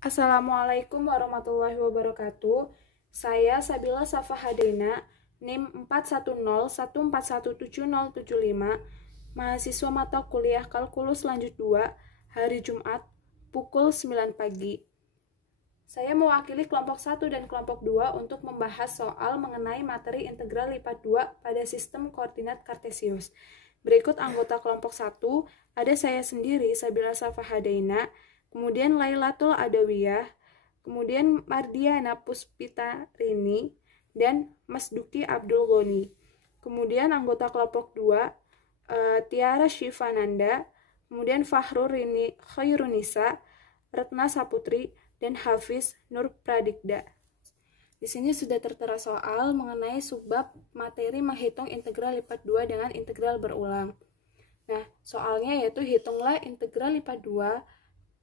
Assalamualaikum warahmatullahi wabarakatuh. Saya Sabila Safa Hadena, NIM 410141775, mahasiswa mata kuliah Kalkulus Lanjut 2, hari Jumat, pukul 9 pagi. Saya mewakili kelompok 1 dan kelompok 2 untuk membahas soal mengenai materi integral lipat 2 pada sistem koordinat kartesius. Berikut anggota kelompok 1, ada saya sendiri, Sabila Safa Hadena, kemudian Lailatul Adawiyah, kemudian Mardiana Puspita Rini, dan Mas Duki Abdul Ghani. Kemudian anggota kelompok 2, Tiara Syifananda, kemudian Fahrul Rini Khairunisa, Retna Saputri, dan Hafiz Nur Pradikda. Di sini sudah tertera soal mengenai subbab materi menghitung integral lipat 2 dengan integral berulang. Nah, soalnya yaitu hitunglah integral lipat 2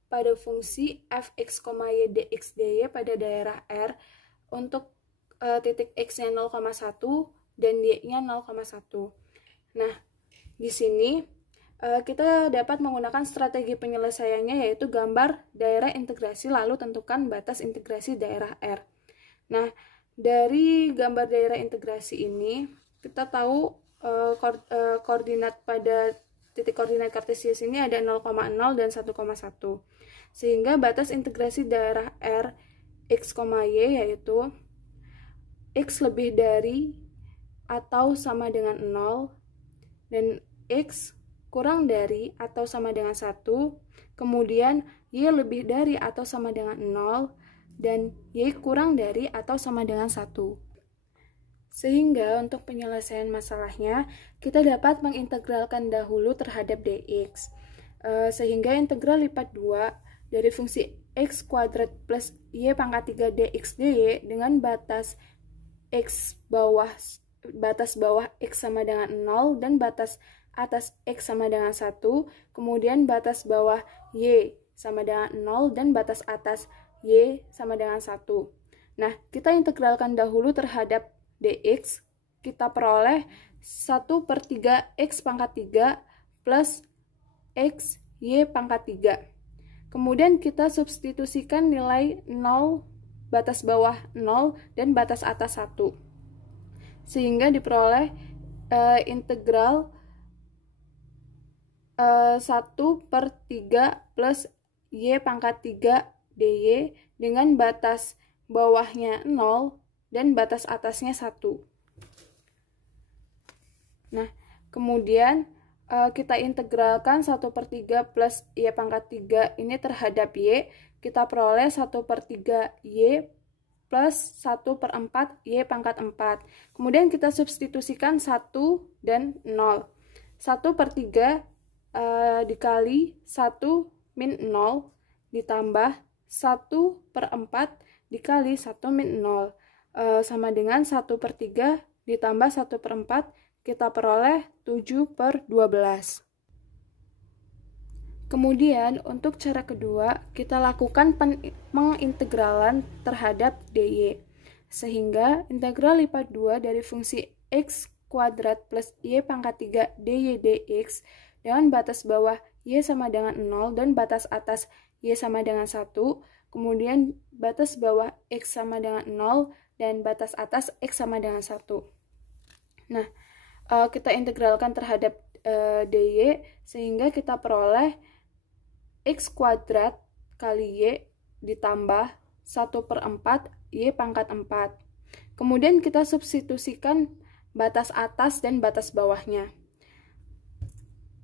pada fungsi fx, y dx dy pada daerah R untuk titik x-nya 0,1 dan y-nya 0,1. Nah, di sini kita dapat menggunakan strategi penyelesaiannya yaitu gambar daerah integrasi lalu tentukan batas integrasi daerah R. Nah, dari gambar daerah integrasi ini kita tahu koordinat pada titik koordinat kartesius ini ada 0,0 dan 1,1. Sehingga batas integrasi daerah R x, y yaitu x lebih dari atau sama dengan 0 dan x kurang dari atau sama dengan 1, kemudian y lebih dari atau sama dengan 0 dan y kurang dari atau sama dengan 1. Sehingga untuk penyelesaian masalahnya, kita dapat mengintegralkan dahulu terhadap dx. Sehingga integral lipat 2 dari fungsi x kuadrat plus y pangkat 3 dx dy dengan batas bawah x sama dengan 0 dan batas atas x sama dengan 1, kemudian batas bawah y sama dengan 0 dan batas atas y sama dengan 1. Nah, kita integralkan dahulu terhadap dx, kita peroleh 1/3 x pangkat 3 plus x y pangkat 3. Kemudian kita substitusikan nilai 0, batas bawah 0, dan batas atas 1. Sehingga diperoleh integral 1/3 plus y pangkat 3 dy dengan batas bawahnya 0 dan batas atasnya 1. Nah, kemudian kita integralkan 1/3 plus y pangkat 3 ini terhadap y, kita peroleh 1/3 y plus 1/4 y pangkat 4. Kemudian kita substitusikan 1 dan 0. 1/3 dikali 1 min 0 ditambah 1/4 dikali 1 min 0 sama dengan 1/3 ditambah 1/4, kita peroleh 7/12. Kemudian untuk cara kedua, kita lakukan pengintegralan terhadap dy. Sehingga integral lipat 2 dari fungsi x kuadrat plus y pangkat 3 dy dx dengan batas bawah y sama dengan 0 dan batas atas y sama dengan 1, kemudian batas bawah x sama dengan 0 dan batas atas x sama dengan 1. Nah, kita integralkan terhadap dy sehingga kita peroleh x kuadrat kali y ditambah 1/4 y pangkat 4. Kemudian kita substitusikan batas atas dan batas bawahnya.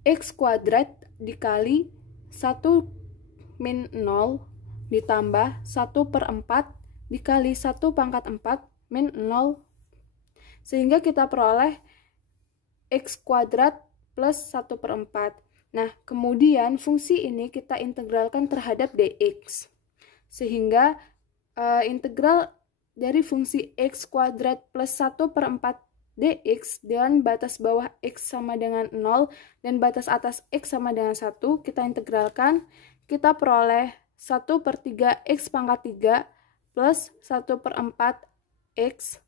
X kuadrat dikali 1 min 0 ditambah 1/4 dikali 1 pangkat 4 min 0. Sehingga kita peroleh x kuadrat plus 1/4. Nah, kemudian fungsi ini kita integralkan terhadap dx. Sehingga integral dari fungsi x kuadrat plus 1/4 dx dengan batas bawah x sama dengan 0 dan batas atas x sama dengan 1, kita integralkan, kita peroleh 1/3 x pangkat 3 plus 1/4 x.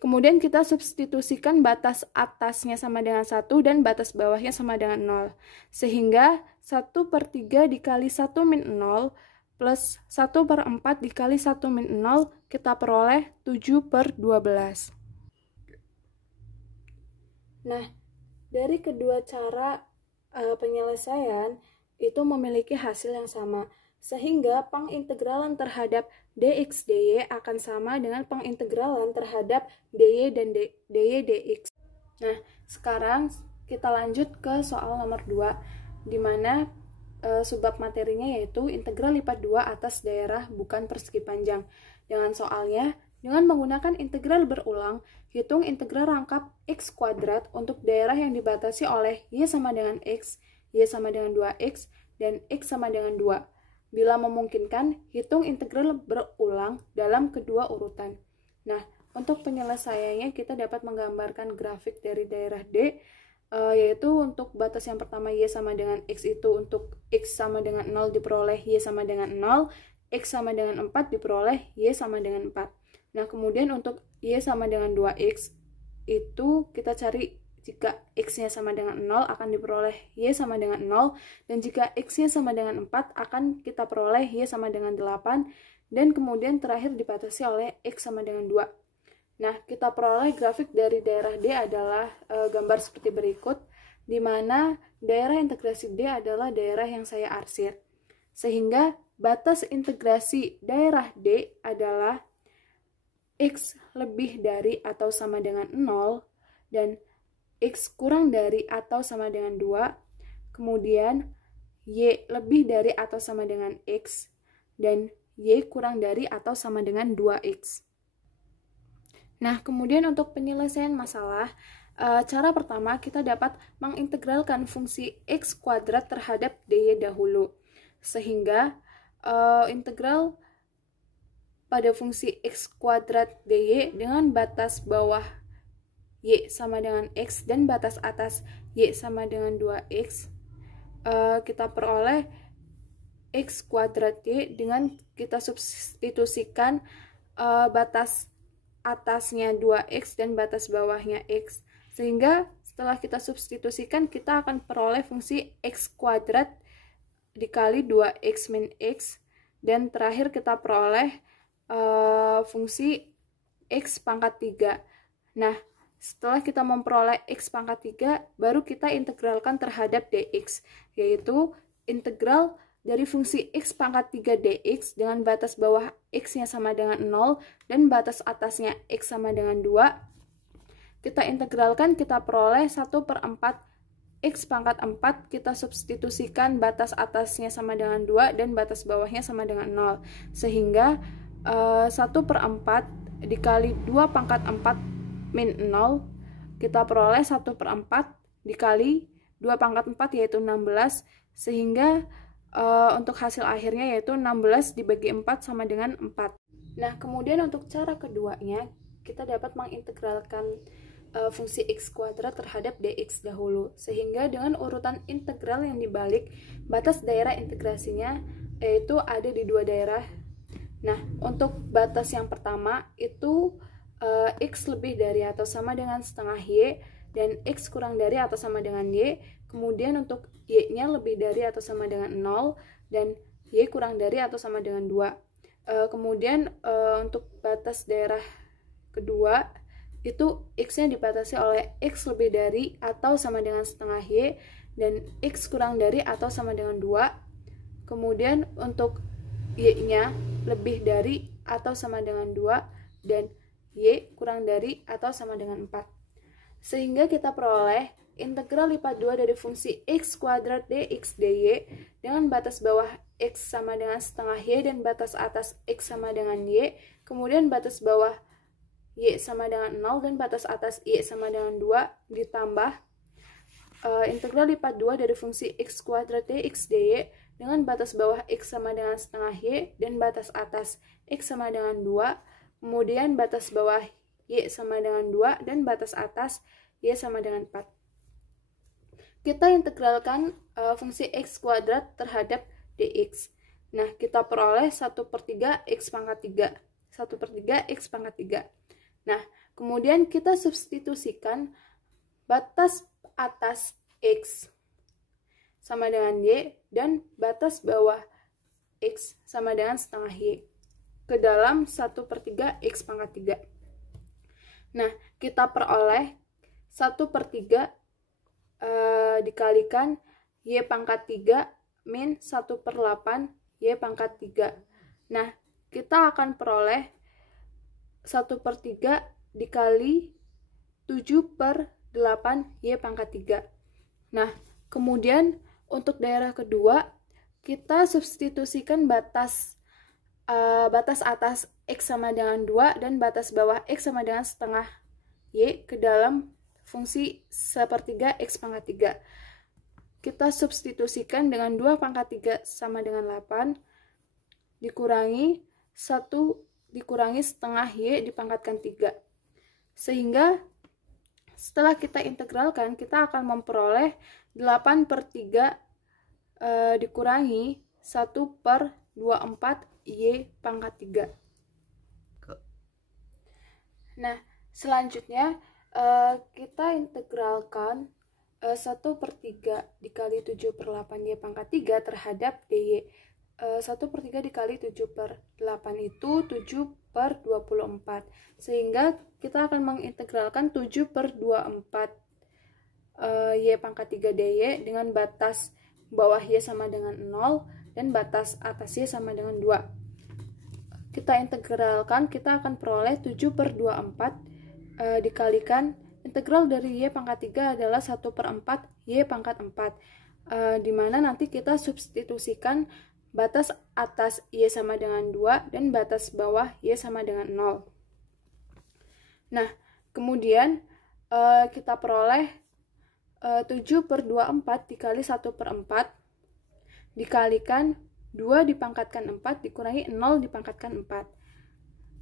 Kemudian kita substitusikan batas atasnya sama dengan 1 dan batas bawahnya sama dengan 0. Sehingga 1/3 dikali 1 min 0 plus 1/4 dikali 1 min 0, kita peroleh 7/12. Nah, dari kedua cara penyelesaian itu memiliki hasil yang sama, sehingga pengintegralan terhadap dx dy akan sama dengan pengintegralan terhadap dy dan dy dx. Nah, sekarang kita lanjut ke soal nomor 2, di mana subbab materinya yaitu integral lipat 2 atas daerah bukan persegi panjang. Dengan soalnya, dengan menggunakan integral berulang, hitung integral rangkap x kuadrat untuk daerah yang dibatasi oleh y sama dengan x, y sama dengan 2x, dan x sama dengan 2. Bila memungkinkan, hitung integral berulang dalam kedua urutan. Nah, untuk penyelesaiannya kita dapat menggambarkan grafik dari daerah D, yaitu untuk batas yang pertama y sama dengan x itu untuk x sama dengan 0 diperoleh y sama dengan 0, x sama dengan 4 diperoleh y sama dengan 4. Nah, kemudian untuk y sama dengan 2x itu kita cari jika x-nya sama dengan 0 akan diperoleh y sama dengan 0, dan jika x-nya sama dengan 4 akan kita peroleh y sama dengan 8, dan kemudian terakhir dibatasi oleh x sama dengan 2. Nah, kita peroleh grafik dari daerah D adalah gambar seperti berikut, di mana daerah integrasi D adalah daerah yang saya arsir. Sehingga batas integrasi daerah D adalah x lebih dari atau sama dengan 0, dan x kurang dari atau sama dengan 2, kemudian y lebih dari atau sama dengan x, dan y kurang dari atau sama dengan 2x. Nah, kemudian untuk penyelesaian masalah, cara pertama kita dapat mengintegralkan fungsi x kuadrat terhadap dy dahulu. Sehingga integral pada fungsi x kuadrat dy dengan batas bawah y sama dengan x dan batas atas y sama dengan 2x, kita peroleh x kuadrat y dengan kita substitusikan batas atasnya 2x dan batas bawahnya x, sehingga setelah kita substitusikan kita akan peroleh fungsi x kuadrat dikali 2x min x, dan terakhir kita peroleh fungsi x pangkat 3. Nah, setelah kita memperoleh x pangkat 3, baru kita integralkan terhadap dx, yaitu integral dari fungsi x pangkat 3 dx dengan batas bawah x-nya sama dengan 0 dan batas atasnya x sama dengan 2. Kita integralkan, kita peroleh 1/4 x pangkat 4, kita substitusikan batas atasnya sama dengan 2 dan batas bawahnya sama dengan 0. Sehingga 1/4 dikali 2 pangkat 4 min 0, kita peroleh 1/4 dikali 2 pangkat 4 yaitu 16, sehingga untuk hasil akhirnya yaitu 16 dibagi 4 sama dengan 4. Nah, kemudian untuk cara keduanya, kita dapat mengintegralkan fungsi x kuadrat terhadap dx dahulu, sehingga dengan urutan integral yang dibalik, batas daerah integrasinya yaitu ada di dua daerah. Nah, untuk batas yang pertama itu x lebih dari atau sama dengan setengah y, dan x kurang dari atau sama dengan y. Kemudian untuk y-nya lebih dari atau sama dengan 0, dan y kurang dari atau sama dengan 2. Kemudian untuk batas daerah kedua, itu x-nya dibatasi oleh x lebih dari atau sama dengan setengah y, dan x kurang dari atau sama dengan 2. Kemudian untuk y-nya lebih dari atau sama dengan 2, dan y kurang dari atau sama dengan 4. Sehingga kita peroleh integral lipat 2 dari fungsi x kuadrat dx dy dengan batas bawah x sama dengan setengah y dan batas atas x sama dengan y, kemudian batas bawah y sama dengan 0 dan batas atas y sama dengan 2, ditambah integral lipat 2 dari fungsi x kuadrat dx dy dengan batas bawah x sama dengan setengah y dan batas atas x sama dengan 2, kemudian batas bawah y sama dengan 2 dan batas atas y sama dengan 4. Kita integralkan fungsi x kuadrat terhadap dx. Nah, kita peroleh 1/3 x pangkat 3. 1/3 x pangkat 3. Nah, kemudian kita substitusikan batas atas x sama dengan y dan batas bawah X sama dengan setengah Y ke dalam 1/3 X pangkat 3. Nah, kita peroleh 1/3 dikalikan Y pangkat 3 min 1/8 Y pangkat 3. Nah, kita akan peroleh 1/3 dikali 7/8 Y pangkat 3. Nah, kemudian untuk daerah kedua, kita substitusikan batas atas X sama dengan 2 dan batas bawah X sama dengan setengah Y ke dalam fungsi 1/3 X pangkat 3. Kita substitusikan dengan 2 pangkat 3 sama dengan 8 dikurangi 1 dikurangi setengah Y dipangkatkan 3. Sehingga setelah kita integralkan, kita akan memperoleh 8/3 dikurangi 1/24 Y pangkat 3. Nah, selanjutnya kita integralkan 1/3 dikali 7/8 Y pangkat 3 terhadap DY. 1/3 dikali 7/8 itu 7/24. Sehingga kita akan mengintegralkan 7/24 Y pangkat 3 DY dengan batas bawah Y sama dengan 0 dan batas atas Y sama dengan 2. Kita integralkan, kita akan peroleh 7/24 dikalikan integral dari Y pangkat 3 adalah 1/4 Y pangkat 4, dimana nanti kita substitusikan batas atas Y sama dengan 2 dan batas bawah Y sama dengan 0. Nah, kemudian kita peroleh 7/24 dikali 1/4 dikalikan 2 dipangkatkan 4 dikurangi 0 dipangkatkan 4.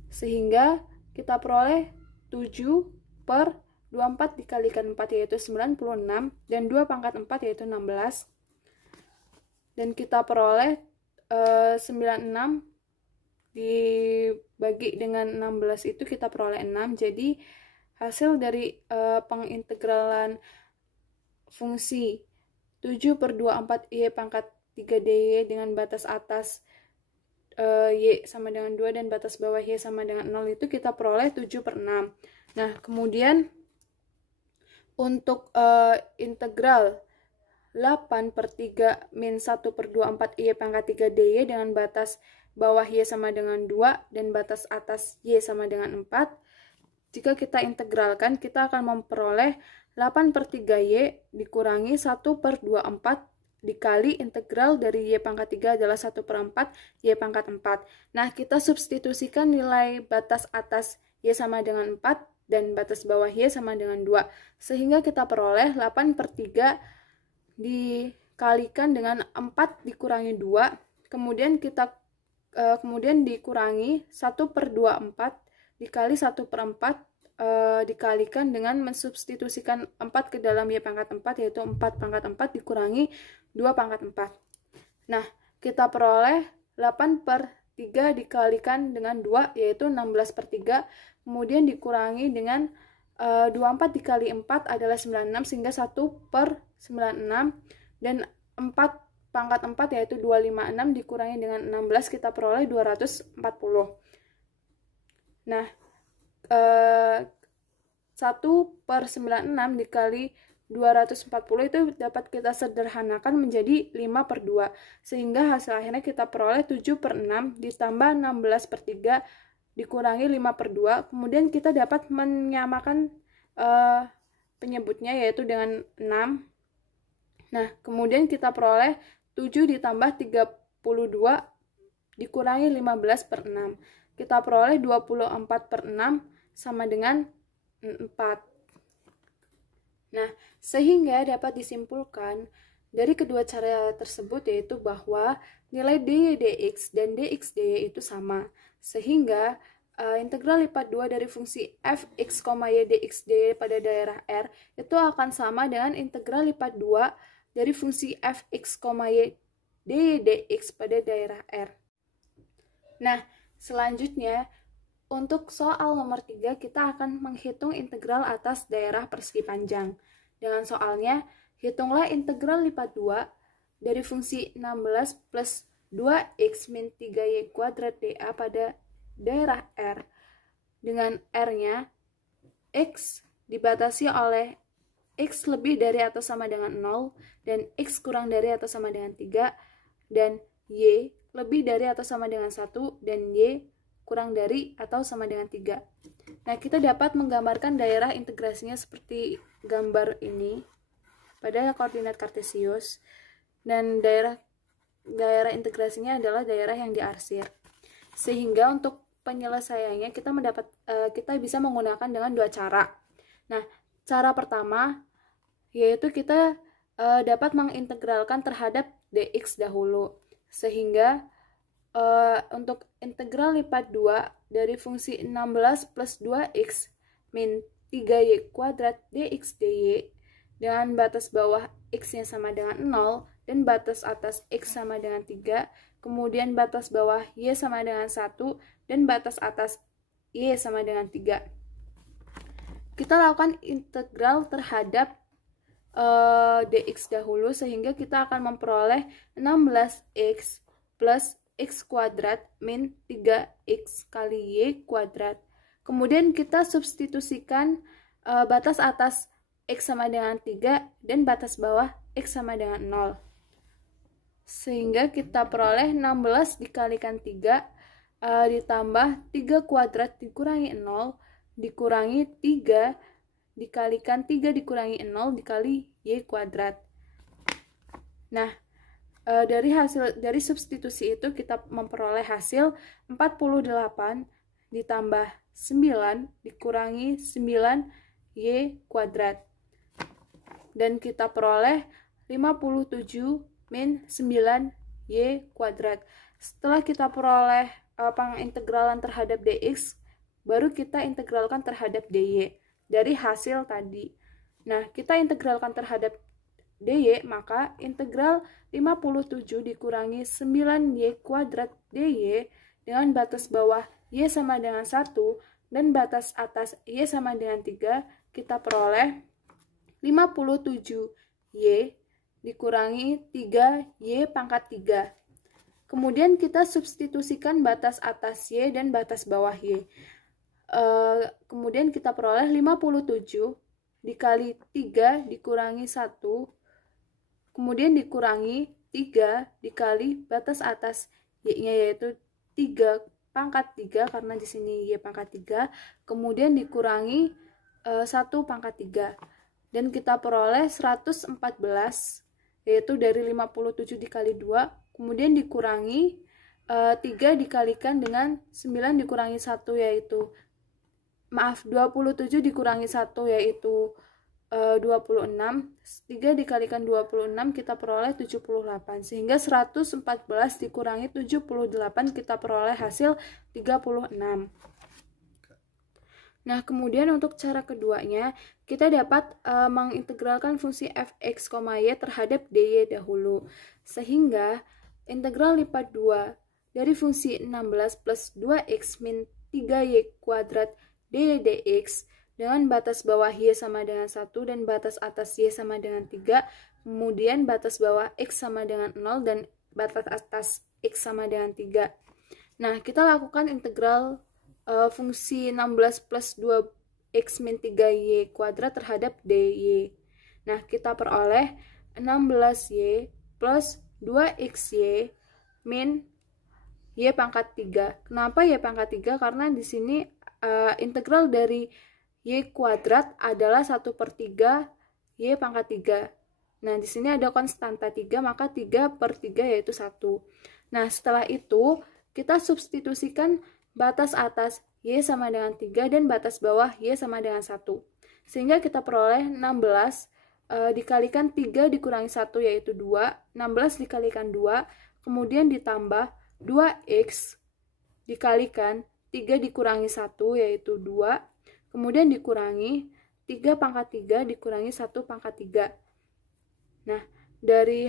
Sehingga kita peroleh 7/24 dikalikan 4 yaitu 96 dan 2 pangkat 4 yaitu 16. Dan kita peroleh 96 dibagi dengan 16 itu kita peroleh 6. Jadi hasil dari pengintegralan fungsi 7/24 Y pangkat 3 DY dengan batas atas Y sama dengan 2 dan batas bawah Y sama dengan 0 itu kita peroleh 7/6. Nah, kemudian untuk integral 8/3 min 1/24 Y pangkat 3 DY dengan batas bawah Y sama dengan 2 dan batas atas Y sama dengan 4. Jika kita integralkan, kita akan memperoleh 8/3 Y dikurangi 1/24 dikali integral dari Y pangkat 3 adalah 1/4 Y pangkat 4. Nah, kita substitusikan nilai batas atas Y sama dengan 4 dan batas bawah Y sama dengan 2. Sehingga kita peroleh 8/3 dikalikan dengan 4 dikurangi 2. Kemudian kemudian dikurangi 1/24 dikali 1/4 dikalikan dengan mensubstitusikan 4 ke dalam Y pangkat 4 yaitu 4 pangkat 4 dikurangi 2 pangkat 4. Nah, kita peroleh 8/3 dikalikan dengan 2 yaitu 16/3, kemudian dikurangi dengan 24 dikali 4 adalah 96 sehingga 1/96 dan 4 pangkat 4 yaitu 256 dikurangi dengan 16 kita peroleh 240. Nah, 1/96 dikali 240 itu dapat kita sederhanakan menjadi 5/2. Sehingga hasil akhirnya kita peroleh 7/6 ditambah 16/3 dikurangi 5/2. Kemudian kita dapat menyamakan penyebutnya yaitu dengan 6. Nah, kemudian kita peroleh 7 ditambah 32 dikurangi 15/6. Kita peroleh 24/6 sama dengan 4. Nah, sehingga dapat disimpulkan dari kedua cara tersebut yaitu bahwa nilai dy dx dan dx dy itu sama. Sehingga integral lipat 2 dari fungsi fx, y dx dy pada daerah R itu akan sama dengan integral lipat 2 dari fungsi fx, y dy dx pada daerah R. Nah, selanjutnya untuk soal nomor 3 kita akan menghitung integral atas daerah persegi panjang. Dengan soalnya, hitunglah integral lipat 2 dari fungsi 16 plus 2x min 3y kuadrat dA pada daerah R, dengan R-nya x dibatasi oleh x lebih dari atau sama dengan 0, dan x kurang dari atau sama dengan 3, dan y lebih dari atau sama dengan 1, dan y kurang dari atau sama dengan 3. Nah, kita dapat menggambarkan daerah integrasinya seperti gambar ini pada koordinat kartesius, dan daerah integrasinya adalah daerah yang diarsir. Sehingga untuk penyelesaiannya kita bisa menggunakan dengan dua cara. Nah, cara pertama yaitu kita dapat mengintegralkan terhadap dx dahulu. Sehingga untuk integral lipat 2 dari fungsi 16 plus 2x min 3y kuadrat dx dy dengan batas bawah x-nya sama dengan 0 dan batas atas x sama dengan 3, kemudian batas bawah y sama dengan 1 dan batas atas y sama dengan 3. Kita lakukan integral terhadap dx dahulu, sehingga kita akan memperoleh 16x plus x kuadrat min 3x kali y kuadrat. Kemudian kita substitusikan batas atas x sama dengan 3 dan batas bawah x sama dengan 0. Sehingga kita peroleh 16 dikalikan 3 ditambah 3 kuadrat dikurangi 0 dikurangi 3 dikalikan 3 dikurangi 0 dikali y kuadrat. Nah, dari substitusi itu kita memperoleh hasil 48 ditambah 9 dikurangi 9y kuadrat. Dan kita peroleh 57 min 9y kuadrat. Setelah kita peroleh pengintegralan terhadap dx, baru kita integralkan terhadap dy dari hasil tadi. Nah, kita integralkan terhadap dy, maka integral 57 dikurangi 9y kuadrat dy dengan batas bawah y sama dengan 1 dan batas atas y sama dengan 3, kita peroleh 57y dikurangi 3y pangkat 3. Kemudian kita substitusikan batas atas y dan batas bawah y. Kemudian kita peroleh 57 dikali 3 dikurangi 1, kemudian dikurangi 3 dikali batas atas y-nya yaitu 3 pangkat 3 karena di sini y pangkat 3, kemudian dikurangi 1 pangkat 3. Dan kita peroleh 114 yaitu dari 57 dikali 2, kemudian dikurangi 3 dikalikan dengan 9 dikurangi 1 yaitu 27 dikurangi 1 yaitu 26, 3 dikalikan 26 kita peroleh 78, sehingga 114 dikurangi 78 kita peroleh hasil 36. Nah, kemudian untuk cara keduanya, kita dapat mengintegralkan fungsi fx, y terhadap dy dahulu. Sehingga integral lipat 2 dari fungsi 16 plus 2x min 3y kuadrat dy dx dengan batas bawah y sama dengan 1 dan batas atas y sama dengan 3, kemudian batas bawah x sama dengan 0 dan batas atas x sama dengan 3. Nah, kita lakukan integral fungsi 16 plus 2x min 3y kuadrat terhadap dy. Nah, kita peroleh 16y plus 2xy min y pangkat 3. Kenapa y pangkat 3? Karena di sini integral dari y kuadrat adalah 1/3 y pangkat 3. Nah, di sini ada konstanta 3, maka 3/3 yaitu 1. Nah, setelah itu kita substitusikan batas atas y sama dengan 3 dan batas bawah y sama dengan 1. Sehingga kita peroleh 16 dikalikan 3 dikurangi 1 yaitu 2, 16 dikalikan 2, kemudian ditambah 2x dikalikan 3 dikurangi 1 yaitu 2, kemudian dikurangi 3 pangkat 3 dikurangi 1 pangkat 3. Nah, dari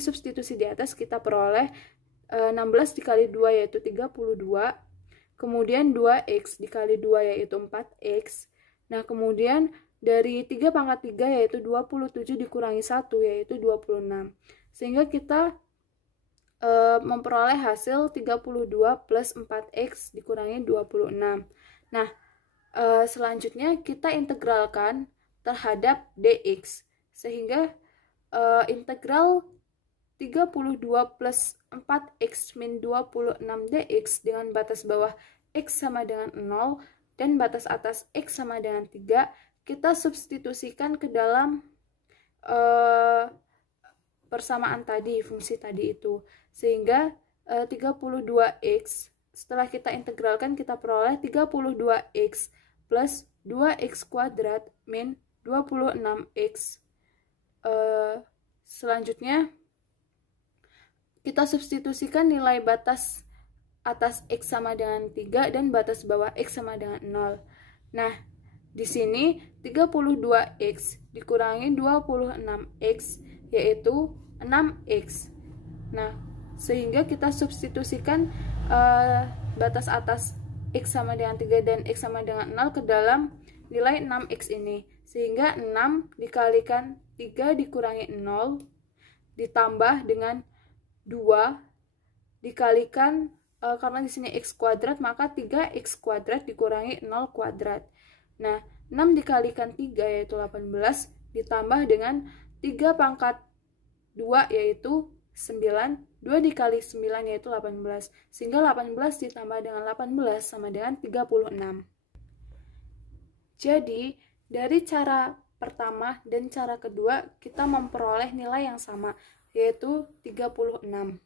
substitusi di atas kita peroleh 16 dikali 2 yaitu 32, kemudian 2x dikali 2 yaitu 4x. Nah, kemudian dari 3 pangkat 3 yaitu 27 dikurangi 1 yaitu 26. Sehingga kita memperoleh hasil 32 plus 4x dikurangi 26. Nah, selanjutnya kita integralkan terhadap dx, sehingga integral 32 plus 4x min 26 dx dengan batas bawah x sama dengan 0 dan batas atas x sama dengan 3, kita substitusikan ke dalam persamaan tadi, fungsi tadi itu. Sehingga 32x, setelah kita integralkan kita peroleh 32x plus 2x kuadrat min 26x. Selanjutnya kita substitusikan nilai batas atas x sama dengan 3 dan batas bawah x sama dengan 0. Nah, di sini 32x dikurangi 26x yaitu 6x. Nah, sehingga kita substitusikan batas atas x sama dengan 3 dan x sama dengan 0 ke dalam nilai 6x ini. Sehingga 6 dikalikan 3 dikurangi 0 ditambah dengan 2 dikalikan karena di sini x kuadrat maka 3x kuadrat dikurangi 0 kuadrat. Nah, 6 dikalikan 3 yaitu 18 ditambah dengan 3 pangkat 2 yaitu 9, 2 dikali 9 yaitu 18. Sehingga 18 ditambah dengan 18 sama dengan 36. Jadi, dari cara pertama dan cara kedua kita memperoleh nilai yang sama, yaitu 36.